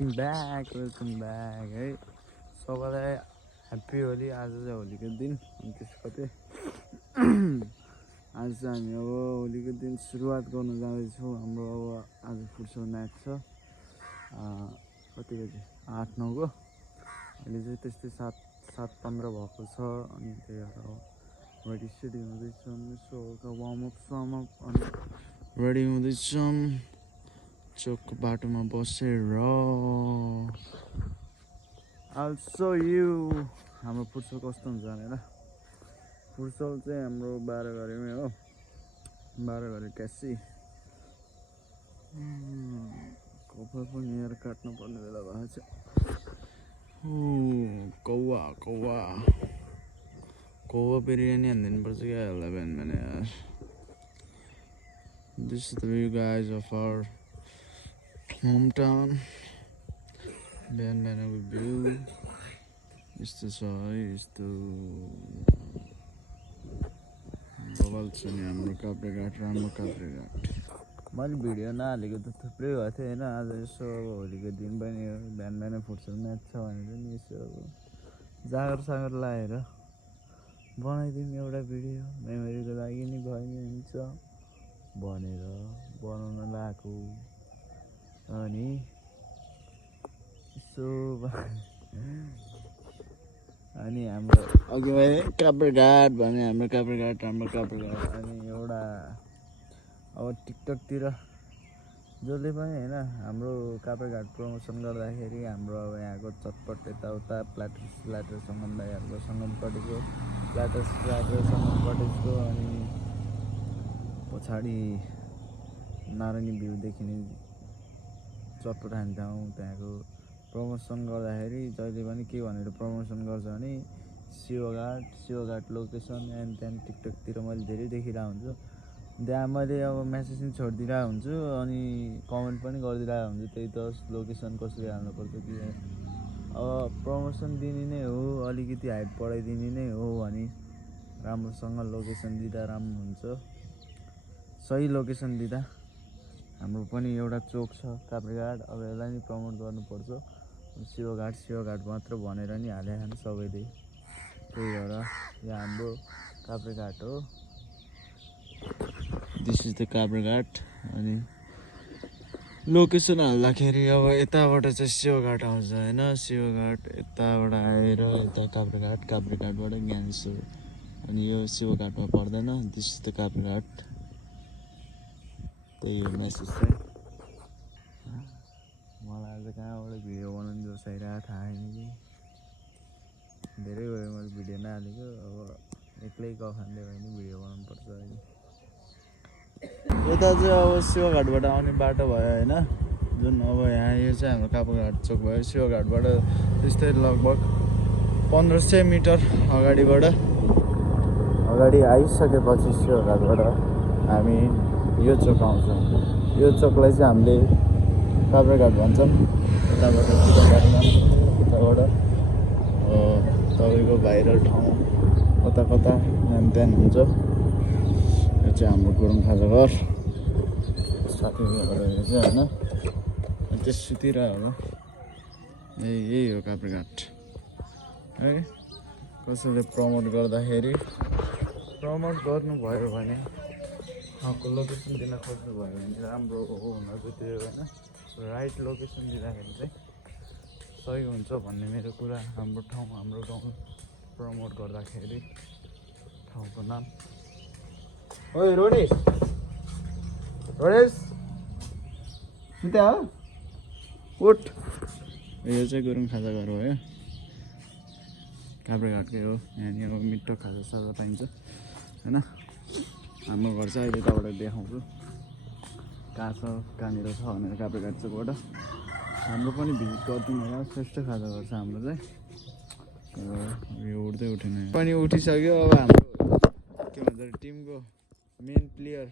Welcome back है सबैलाई happy Holi. आज चाहिँ होलीको दिन अनि त्यसपछि आज चाहिँ हामी अब होलीको दिन सुरुवात गर्न जाँदैछौँ। हाम्रो अब आज फुटबल म्याच छ कति बजी 8-9 को। अहिले चाहिँ त्यस्तै 7:15 भएको छ अनि त्यही भएर रेडी सेडी हुँदैछौँ। यसो वार्मअप अनि रेडी हुँदैछौँ चोक बाटोमा बसेर। अल्सो यु हाम्रो फुटबल कस्तो हुन्छ भनेर। फुटबल चाहिँ हाम्रो 12 घरेमै हो, 12 घरे क्यासी। कपाल पनि हेर काट्नु पर्ने बेला भएको छ। कौवा कौवा कौवा बिरयानी हानिदिनुपर्छ क्या यसलाई बिहान बिहान यार। This is the view guys of our hometown. बिहान बिहानको भ्यू यस्तो छ है, यस्तो बवाल छ नि हाम्रो काभ्रेघाट, राम्रो काभ्रेघाट। मैले भिडियो नहालेको त थुप्रै भएको थियो होइन। आज यसो अब होलीको दिन पनि हो, बिहान बिहान फुटबल म्याच छ भनेर नि यसो अब जागर सागर लाएर बनाइदिउँ एउटा भिडियो, मेमोरीको लागि नि भयो नि हुन्छ भनेर बनाउन लगाएको। अनि यसो अनि हाम्रो अघि मैले काभ्रेघाट भने हाम्रो काभ्रेघाट राम्रो काभ्रेघाट। अनि एउटा अब टिकटकतिर जसले पनि होइन हाम्रो काभ्रेघाट प्रमोसन गर्दाखेरि हाम्रो अब यहाँको चटपट यताउता प्लाटर सङ्गम दाइहरूको सङ्गम कटेजको प्लाटर सङ्गम कटेजको अनि पछाडि नारायणी भ्यूदेखि नै चटपट खाने ठाउँ त्यहाँको प्रमोसन गर्दाखेरि जहिले पनि के भनेर प्रमोसन गर्छ भने शिवघाट लोकेसन एन्ड त्यहाँदेखि टिकटकतिर मैले धेरै देखिरहेको हुन्छु। त्यहाँ मैले अब मेसेज पनि छोडिदिरहेको हुन्छु अनि कमेन्ट पनि गरिदिरहेको हुन्छु त्यही त लोकेसन कसरी हाल्नुपर्छ कि। अब प्रमोसन दिने नै हो, अलिकति हाइट बढाइदिने नै हो भने राम्रोसँग लोकेसन दिँदा राम्रो हुन्छ। सही लोकेसन दिँदा हाम्रो पनि एउटा चोक छ काभ्रेघाट, अब यसलाई नि प्रमोट गर्नुपर्छ। शिवघाट मात्र भनेर नि हालेछन् सबैले, त्यही भएर यो हाम्रो काभ्रेघाट हो। This is the Kabhreghat. अनि लोकेसन हाल्दाखेरि अब यताबाट चाहिँ शिवघाट आउँछ होइन, शिवघाट यताबाट आएर यता काभ्रेघाटबाट ज्ञानेश्वर अनि यो शिवघाटमा पर्दैन। This is the Kabhreghat. त्यही हो मेसेज चाहिँ। मलाई आज कहाँबाट भिडियो बनाउनु जोसाइरहेको थाहा छैन कि धेरै भयो मैले भिडियो नहालेको। अब एक्लै गफान्दै भयो भने भिडियो बनाउनु पर्छ अहिले। यता चाहिँ अब शिवघाटबाट आउने बाटो भयो होइन, जुन अब यहाँ यो चाहिँ हाम्रो काभ्रेघाट चोक भयो। शिवघाटबाट त्यस्तै लगभग 1500 मिटर अगाडि आइसकेपछि शिवघाटबाट हामी यो चोक आउँछौँ। यो चोकलाई चाहिँ हामीले काभ्रेघाट भन्छौँ। यताबाट तपाईँको भाइरल ठाउँ कता त्यहाँ हुन्छ। यो चाहिँ हाम्रो गुरुङ खाजा घर साथीहरू चाहिँ होइन, त्यो सुतिरहेको होला। यही हो काभ्रेघाट है। कसैले प्रमोट गर्दाखेरि प्रमोट गर्नुभयो भने लोकेसन दिन खोज्नुभयो भने चाहिँ राम्रो हो हुन चाहिँ त्यो होइन। राइट लोकेसन दिँदाखेरि चाहिँ सही हुन्छ भन्ने मेरो कुरा। हाम्रो ठाउँ हाम्रो गाउँ प्रमोट गर्दाखेरि ठाउँको नाम। ओइ रोडेश त्यहाँ उठ। यो चाहिँ गुरुङ खाजा घर हो है, काभ्रेघाटकै हो। यहाँनिर अब मिठो खाजा साजा पाइन्छ होइन। हाम्रो घर चाहिँ अहिले तपाईँलाई देखाउँछु कहाँ छ कहाँनिर छ भनेर। काभ्रेघाट चोकबाट हाम्रो पनि भिजिट गरिदिनु होला। श्रेष्ठ खाजा घर छ हाम्रो चाहिँ। यो उठ्दै उठेन पनि उठिसक्यो। अब हाम्रो के भन्छ टिमको main player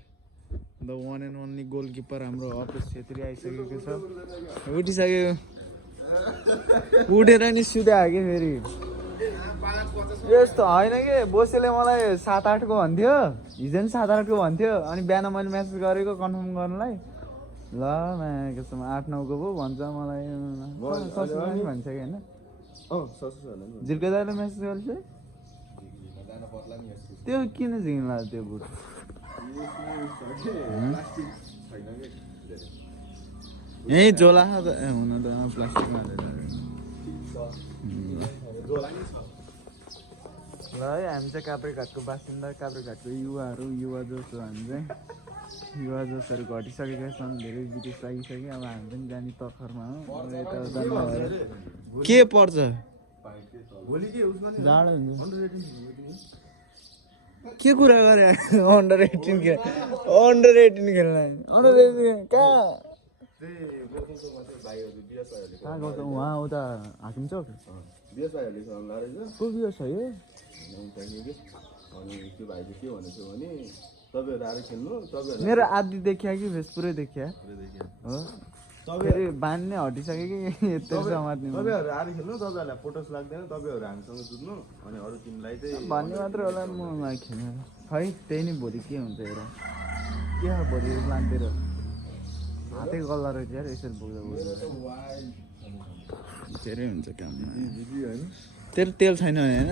the one and only goalkeeper हाम्रो अपेश छेत्री आइसकेको छ। उठिसक्यो, उठेर नि सुत्यो कि फेरि। यस्तो होइन कि बोसेले मलाई 7-8 को भन्थ्यो, हिजो नि 7-8 को भन्थ्यो। अनि बिहान मैले मेसेज गरेको कन्फर्म गर्नलाई ल कसम 8-9 को पो भन्छ मलाई ससुराली भन्छ कि होइन झिर्के दाइले मेसेज गर्छ त्यो किन झिक्नु लाग्यो त्यो बुट यही झोला हुन त प्लास्टिकमा ल है हामी चाहिँ काभ्रेघाटको बासिन्दा काभ्रेघाटको युवा जोस हो हामी चाहिँ युवा जोसहरू घटिसकेका छन् धेरै विदेश लागिसक्यो अब हामी पनि जाने तर्खरमा हो के पर्छ जाडो हुन्छ के कुरा गरे अन्डर 18 खेल्न कहाँ गएको उहाँ उता हाकिम चौक को बिहा छ यो मेरो आधी देखिया कि फेस पुरै देखिया हो फेरि बान्ने हटिसक्यो कि यत्रो समात्ने तपाईहरु आएर खेल्नु तपाईहरुलाई फोटोस लाग्दैन तपाईहरु हामीसँग जुत्नु अनि अरु टिमलाई चाहिँ भन्ने मात्र होला म खेल्न खै त्यही नै भोलि के हुन्छ हेर के हो भोलि लान्तिर हातै गल्ला रहेछ यार यसरी बोल्दा धेरै हुन्छ काम तेरो तेल छैन होइन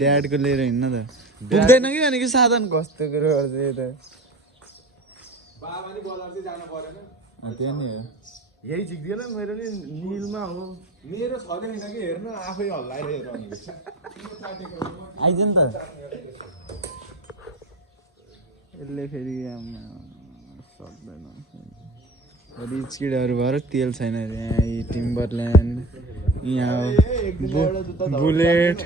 ड्याडको लिएर हिँड्न त पुग्दैन कि भनेको साधन कस्तो कुरो गर्छ यो त त्यही नि हो यही झिक्दिएन मेरो नि निलमा हो मेरो छँदै छैन कि हेर्न आफै हल्लाइरहेर आइज नि त यसले फेरि सक्दैन रिच किडहरू भएर तेल छैन अरे यहाँ टिम्बरल्यान्ड यहाँ बुलेट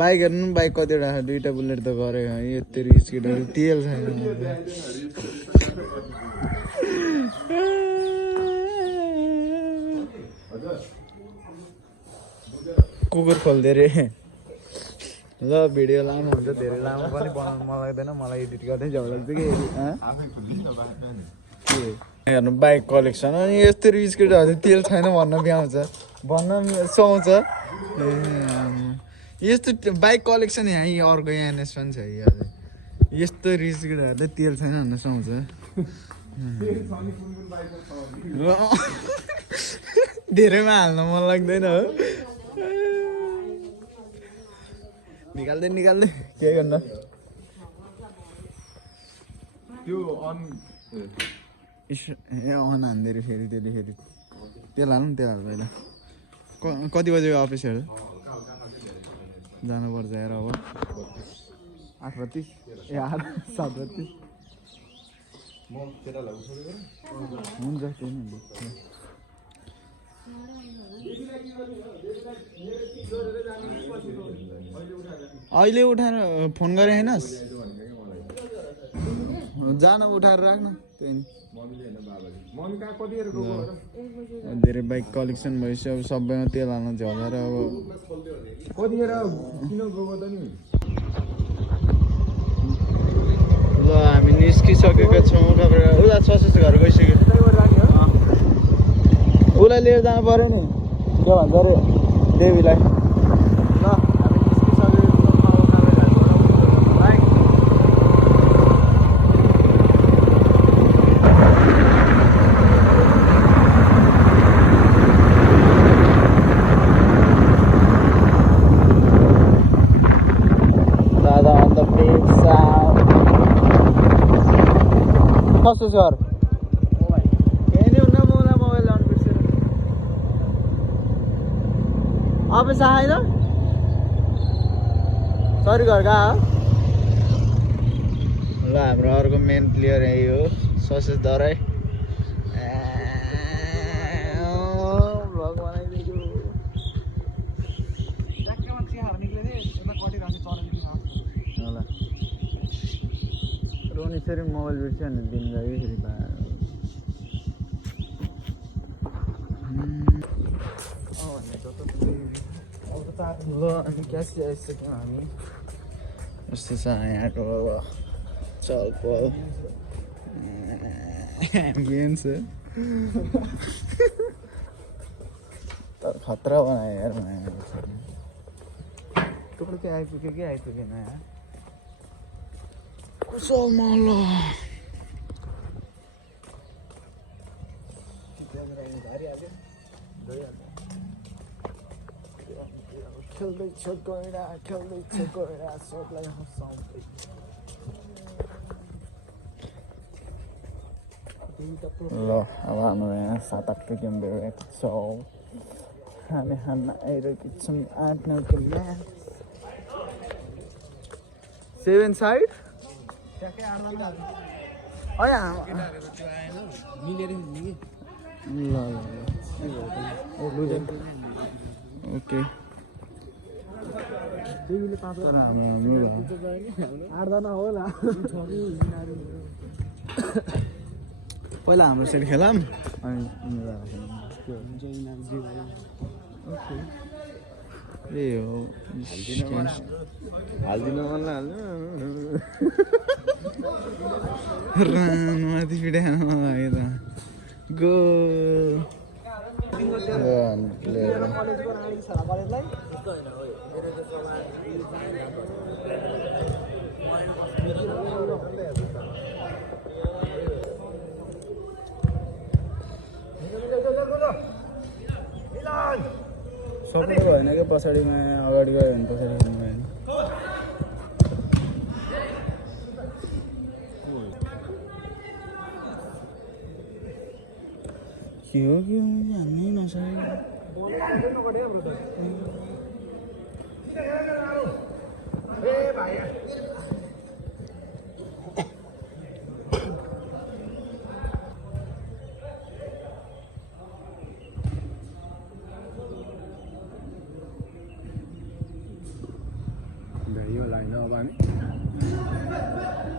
बाइकहरू पनि बाइक कतिवटा दुईवटा बुलेट त गरेको यति रिच किडहरू तेल छैन कुकुर खोल्दै रे ल भिडियो लामो हुन्छ धेरै लामो पनि बनाउनु मन लाग्दैन मलाई एडिट गर्दै झ्याउ लाग्छ कि हेर्नु बाइक कलेक्सन अनि यस्तो रिच केटाहरू तेल छैन भन्न भ्याउँछ भन्न सुहाउँछ यस्तो बाइक कलेक्सन यहाँ अर्को एनएस पनि छ यस्तो रिच केटाहरूले तेल छैन भन्न सुहाउँछ धेरैमा हाल्न मन लाग्दैन हो निकाल्दै के गर्न त्यो अन अन हान्दै फेरि त्यसले फेरि तेल हाल्नु तेल हाल्नु पहिला कति बजे अफिसहरू जानुपर्छ हेर अब 8:32 ए 7:32 हुन्छ त्यही नै अहिले उठाएर फोन गरे हैनस् जान उठाएर राख्न धेरै बाइक कलेक्सन भइसक्यो अब सबैमा तेल हाल्न झ्याउला र अब ल हामी निस्किसकेका छौँ उता ससेस घर गइसक्यो उसलाई लिएर जानु पर्यो नि के भन्छ अरे देवीलाई ल हामी निस्किसकेको दादा on the brake sound sauces घर अब आएन सरी घर कहाँ हो ल हाम्रो अर्को मेन प्लेयर यही हो ससेस दराई भ्लग बनाइदिएको ल रोनी फेरि मोबाइल बिर्स्यो भने दिनु गयो फेरि ल अनि क्यासी आइसक्यौँ हामी यस्तो छ यहाँको अब चलपल गेम छ तर खतरा बनायो यार टोटल के आइपुग्यो कि आइपुगेन यार कुशल मल्ल खेल्दैछ गैडा सबलाई हँसाउँदै ल अब हाम्रो यहाँ 7-8 गेम भइरहेको छ हामी हान्न आइरहेको छौँ 8-9 को म्याच 7 साइड ओके 8जना होला पहिला हाम्रो सेट खेलाम अनि ए हो हाल्दिनु मन रन माथि पिटाएन मलाई त गो सक्नु भएन कि पछाडिमा अगाडि गयो भने पछाडि खेल्नु भएन के हो कि हान्नै नसकेको यो लाइन अब हामी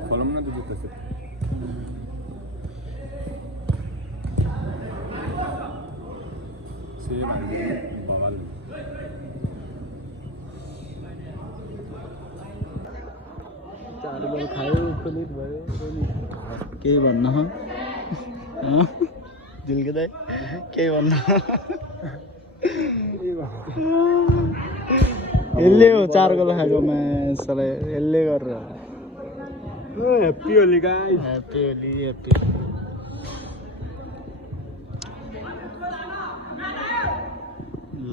फलाउँ न त जुत्ता चाहिँ केही भन्न दिलको दाइ केही भन्न यसले हो 4 गोल खाएको म्याचलाई यसले गरेर happy Holi guys happy Holi happy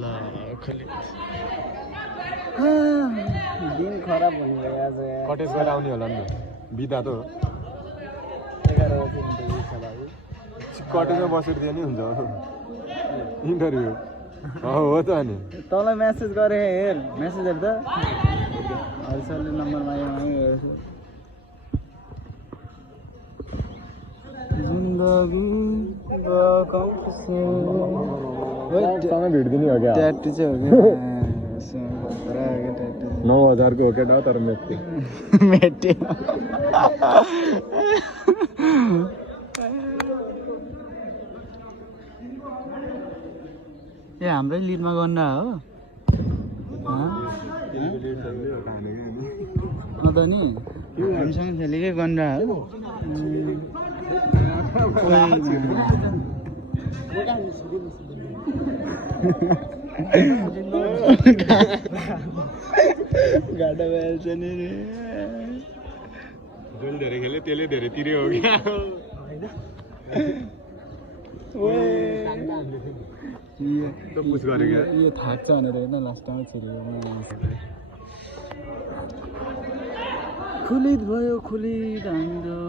ल खोली दिन खराब हुने भयो आज कटेज गएर आउने होला नि त बिदा त हो 11 बजे इन्टरभ्यू छ बाबु कटेजमा बसेर दिए नि हुन्छ इन्टरभ्यू हो त अनि तँलाई मेसेज गरेँ हेर मेसेज हेर्दा हरिसरले नम्बर माग्यो हेर्छु जिन्दगी भेटिदिने हो क्या ट्याटु चाहिँ हो कि 9,000 को हो केटा तर मेट्टी मेटे ए हाम्रै लिडमा गन्डा हो त नि हामीसँग खेलेकै गन्डा हो गाडा भएछ नि रे जसले धेरै खेल्यो त्यसले धेरै तिर्यो हो क्या पुस गरे क्या यो थाक्छ भनेर होइन लास्टमा छिरेको खुलिद भयो खुलिद हाम्रो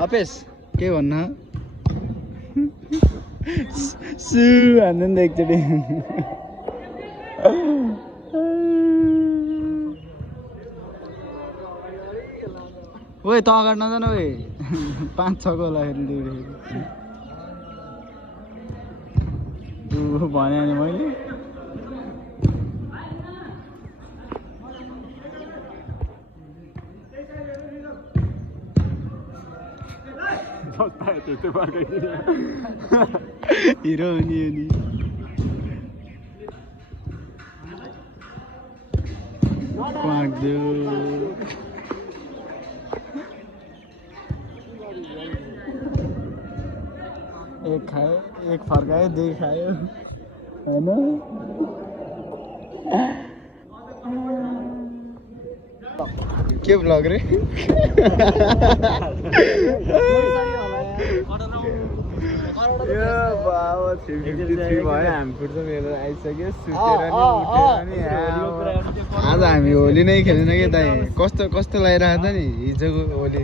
अपेस के भन्न सु हान्नु नि त एकचोटि ओए त अगाडि नजानु ओए 5-6 गोल खेल्नु भने नि मैले हिरो हुने नि एक खायो एक फर्कायो 2 खायो होइन के ब्लग रे आज हामी होली नै खेलेन कि दाइ कस्तो कस्तो लागिरहेको थियो नि हिजोको होली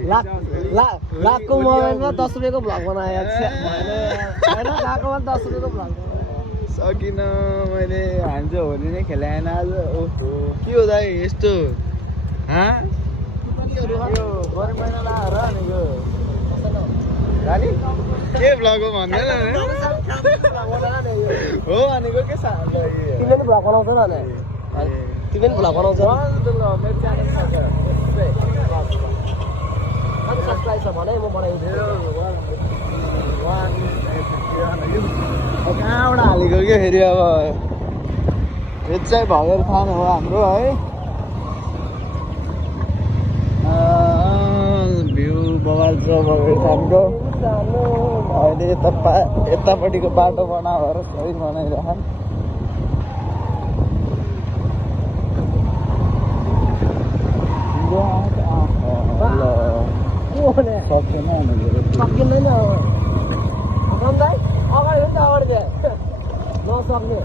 लाखको मोबाइलमा 10 रुपियाँको भ्लग बनाएको छ हैन लाखमा 10 रुपियाँको भ्लग सकिन मैले हामी चाहिँ होली नै खेलाएन आज ओहो के हो दाइ यस्तो हाँ यो गरम महिना लाएर भनेको रानी के भ्लग हो भन्दैन हो भनेको के साह्रो तिमीले पनि भ्लग बनाउँछ न तिमीले पनि भ्लग बनाउँछ मेरो च्यानल छ अनि सब्स्क्राइब छ भने म बनाइदिन्छु कहाँबाट हालेको के फेरि अब यो चाहिँ भगेर थान हो हाम्रो है भ्यू बवाल छ भगेर थानको अहिले यतापट्टिको बाटो बनाएर सही बनाइरहन् सक्दैन सकिँदैन दाइ अगाडि हुन्छ अगाडि चाहिँ नसक्ने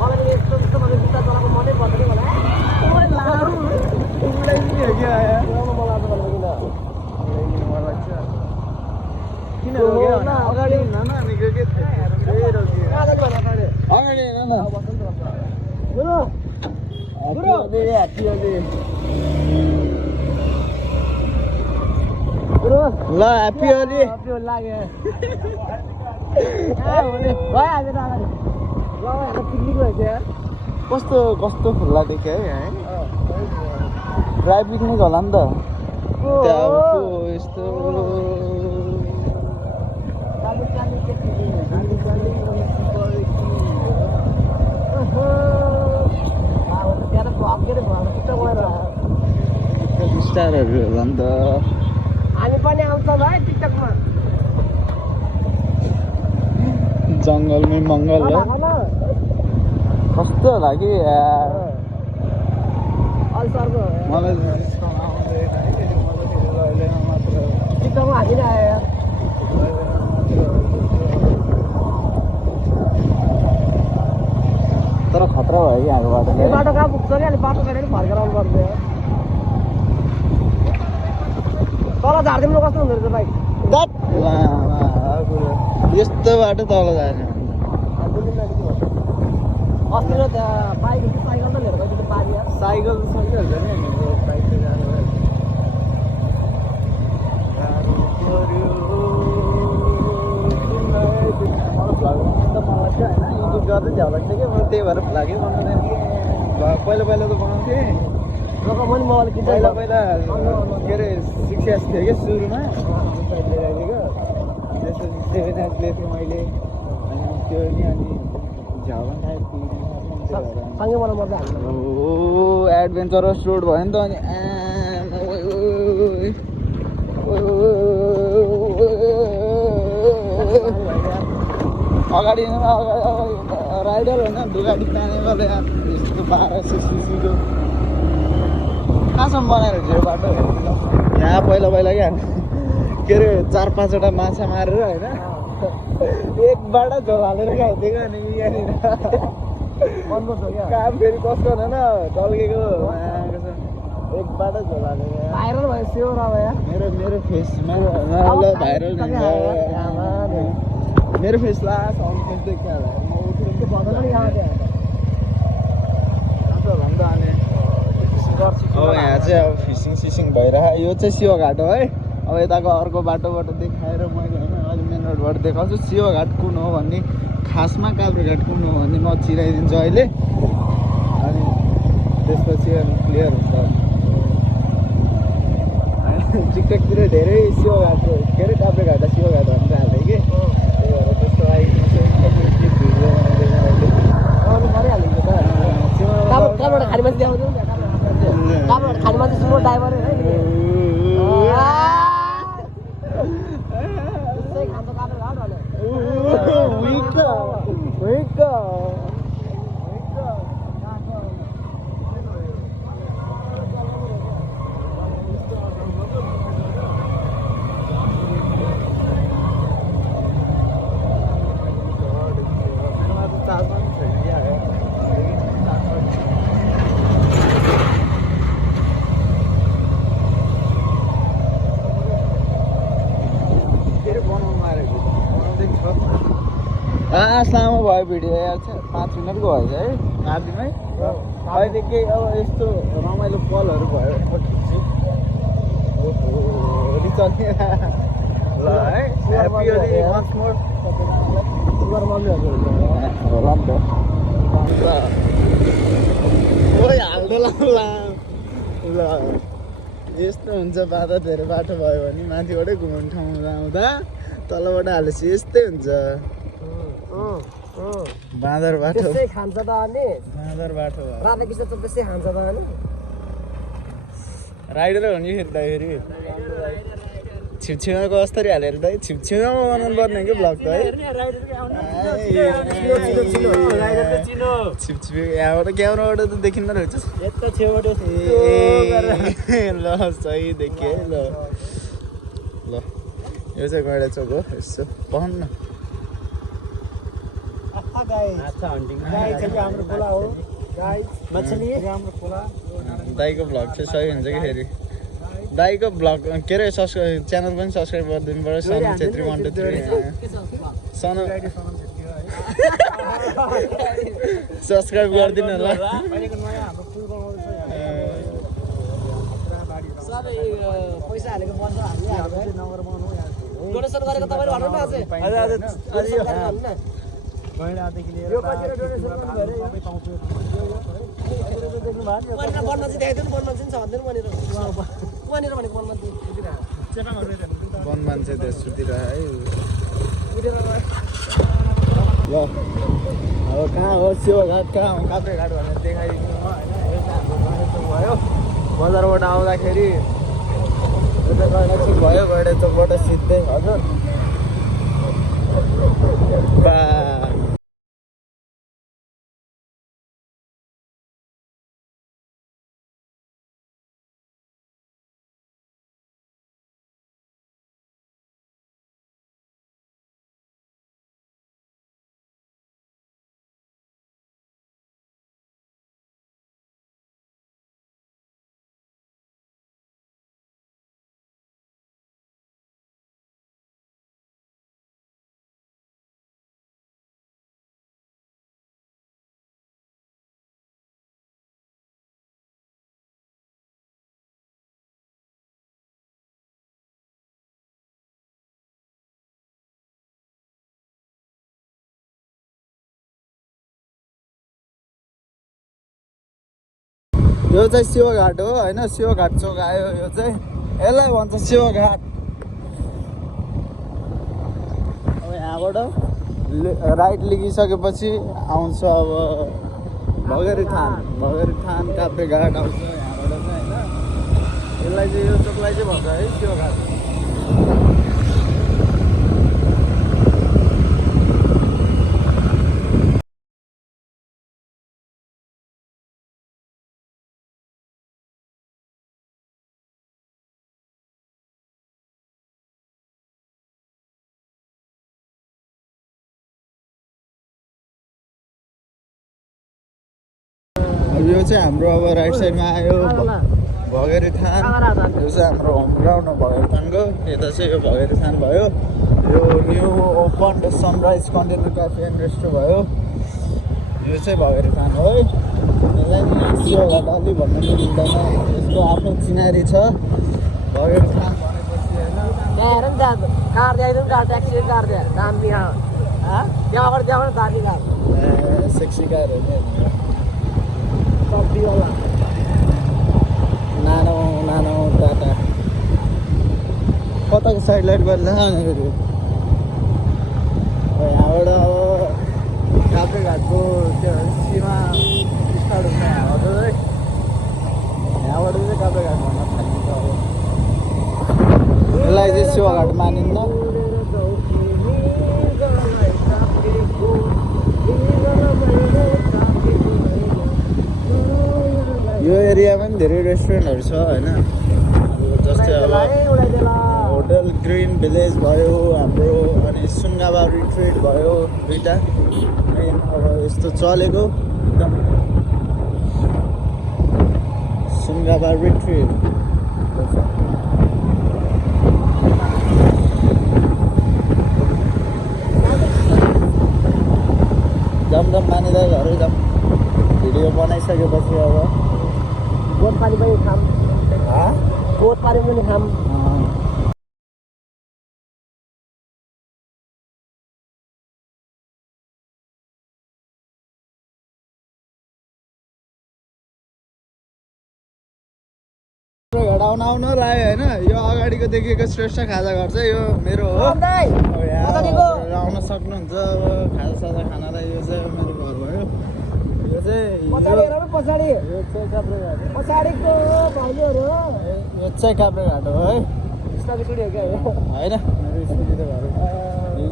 मलाई यस्तो यस्तो भने जुत्ता चलाएको मनै पर्दैन किन अगाडि नानीको के अगाडि ल ह्याप्पी होली लाग्यो भइहाल्छ त अगाडि पिकनिक रहेछ कस्तो कस्तो खुल्ला देख्यो है ड्राई पिकनिक होला नि त त्यहाँको यस्तो स्टारहरू होला नि त हामी पनि आउँछौँ है टिकटकमा जङ्गलमै मङ्गल हो कस्तो होला कि मलाई टिकटकमा हामी नै आयो तर खतरा भयो कि हाम्रो बाटो यो बाटो कहाँ पुग्छ कि अहिले बाटो काटेर फर्केर आउनु पर्छ तल झारिदिनु कस्तो हुँदो रहेछ बाइक यस्तो बाटो तल जाने अस्ति र त्यहाँ बाइक कि साइकल त लिएर गयो त्यो बारी साइकल त सकिहाल्छ नि हाम्रो बाइक त जानु मलाई चाहिँ होइन युट्युब गर्दै झ्याउ लाग्छ कि म त्यही भएर भ्लगै बनाउँदैन पहिला पहिला त बनाउँथेँ जब मैले मोबाइल किन्छ पहिला पहिला के अरे 6S थियो क्या सुरुमा लिएको त्यसपछि 7S लिएको थिएँ मैले अनि त्यो नि अनि झ्याउमा सँगै बनाउनु पर्छ हामीलाई ओ एडभेन्चरस रोड भयो नि त अनि अगाडि राइडर होइन दुगाडी ताने वाला यस्तो 1200 सीसीको कहाँसम्म बनाएर यो बाटो यहाँ पहिला पहिला क्या के अरे 4-5वटा माछा मारेर होइन एकबाट झोल हालेर खाइदिएको अनि यहाँनिर काम फेरि कसको हुँदैन टल्केको एकबाट झोल हालेर भाइरल भयो स्योर अब यहाँ मेरो फेसमा भाइरल मेरो फेस लास्ट आउनु फेस देख्छ अब यहाँ चाहिँ अब फिसिङ सिसिङ भइरहेको यो चाहिँ शिवघाट हो है अब यताको अर्को बाटोबाट देखाएर मैले होइन अहिले मेन रोडबाट देखाउँछु शिवघाट कुन हो भन्ने खासमा काभ्रेघाट कुन हो भन्ने म चिराइदिन्छु अहिले अनि त्यसपछि अनि क्लियर हुन्छ टिकटकतिर धेरै शिवघाट के अरे काभ्रेघाट शिवघाट भनेर हाल्थेँ कि त्यही भएर त्यस्तो लागि कहाँबाट खाने मान्छे देखाउँछु कहाँबाट खाने मान्छे सुपर ड्राइभर है लामो भयो भिडियो यार 5 मिनटको भएछ है आधीमै अहिले केही अब यस्तो रमाइलो पलहरू भयो रिचल्ने ल है ह्याप्पी होली वन्स मोर होला नि त ल ओइ हाल्दो ल यस्तो हुन्छ बाटो धेरै बाटो भयो भने माथिबाटै घुमाउने ठाउँमा आउँदा तलबाट हालेपछि यस्तै हुन्छ बाँदर बाटो त्यसै खान्छ त अनि बाँदर बाटो भयो राधाकृष्ण त त्यसै खान्छ त अनि राइडर हो नि फेरि छिपछिमा कसरी हालेर दाइ छिपछिमामा बनाउनु पर्ने कि ब्लग त है छिपछिपी यहाँबाट क्यामेराबाट त देखिन्न रहेछ ल सही देखेँ ल ल यो चाहिँ गैडा चोक हो यसो पहन्न दाइको भ्लग चाहिँ सही हुन्छ कि फेरि दाइको भ्लग के अरे सब्सक्राइब च्यानल पनि सब्सक्राइब गरिदिनु पऱ्यो सनम छेत्री 1 2 3 सनम सब्सक्राइब गरिदिनु होला पैसा हालेको बन्द डोनेसन गरेको तपाईँले भन्नु न अझै यो कतिले डोनेसन गर्नु भयो बन्न चाहिँ देखाइदिनु बन्न चाहिँ छ भन्दैन वहाँनिर भनेको बनमा वन मान्छे त्यस सुतिर है ल अब कहाँ हो शिवघाट कहाँ हो काभ्रेघाट भनेर देखाइदिनु होइन यो चाहिँ हाम्रो गणेशचोक भयो बजारबाट आउँदाखेरि यता गणेशचोक भयो गणेशचोकबाट सिधै हजुर बा यो चाहिँ शिवघाट हो होइन शिवघाट चोक आयो यो चाहिँ यसलाई भन्छ शिवघाट अब यहाँबाट राइट लिगिसकेपछि आउँछ अब भगेरीथान काभ्रेघाट आउँछ यहाँबाट चाहिँ होइन यसलाई चाहिँ यो चोकलाई चाहिँ भन्छ है शिवघाट यो चाहिँ हाम्रो अब राइट साइडमा आयो भगेरीथान यो चाहिँ हाम्रो होम ग्राउन्ड हो भगेरीथानको यता चाहिँ यो भगेरीथान भयो यो new open sunrise container cafe and resto भयो यो चाहिँ भगेरीथान हो है यसलाई शिवघाट अलि भन्नु मिल्दैन यसको आफ्नो चिनारी छ भगेरीथान भनेपछि होइन हेर नि त्यहाँ कार ल्याइदिउँ कार ट्याक्सी कार त्यहाँ दामी त्यहाँबाट दामी कार सेक्सी कार हो नि टप्पीवाला नानो टाटा कताको साइड लाइट गरेर फेरि यहाँबाट अब काभ्रेघाटको त्यो सीमा स्टार्ट हुन्छ यहाँबाट है यहाँबाट चाहिँ काभ्रेघाट भन्न थालिन्छ अब यसलाई चाहिँ शिवघाट मानिन्न यो एरियामा पनि धेरै रेस्टुरेन्टहरू छ होइन जस्तै अब होटल ग्रिन भिलेज भयो हाम्रो अनि सुङ्गाबा रिट्रिट भयो दुईवटा मेन अब यस्तो चलेको एकदम सुङ्गाबा रिट्रिट जमजम मानिँदै घर जाउँ भिडियो बनाइसकेपछि अब गोठ पानी पनि खाम हाँ? गोठ पानी पनि खाम घाट आउन लाग्यो होइन यो अगाडिको देखिएको श्रेष्ठ खाजा घर चाहिँ यो मेरो हो अब यहाँ आउन सक्नुहुन्छ अब खाजा साजा खानालाई यो चाहिँ मेरो घर भयो यो चाहिँ पछाडि यो चाहिँ काभ्रे घाट हो पछाडिको भाइहरू हो यो चाहिँ काभ्रे घाट हो है स्टडी हो क्या होइन मेरो स्कुटी त घर हो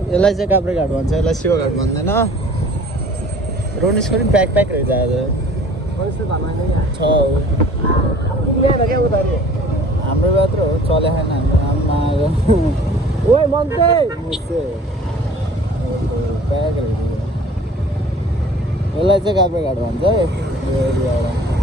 यसलाई चाहिँ काभ्रे घाट भन्छ यसलाई शिव घाट भन्दैन रोनिसको पनि प्याक रहेछ आज छ हाम्रो मात्र हो चले खाएन हाम्रो आमा ओइ मन्ते प्याक रहेछ यसलाई चाहिँ काभ्रे घाट भन्छ है यो एरियाबाट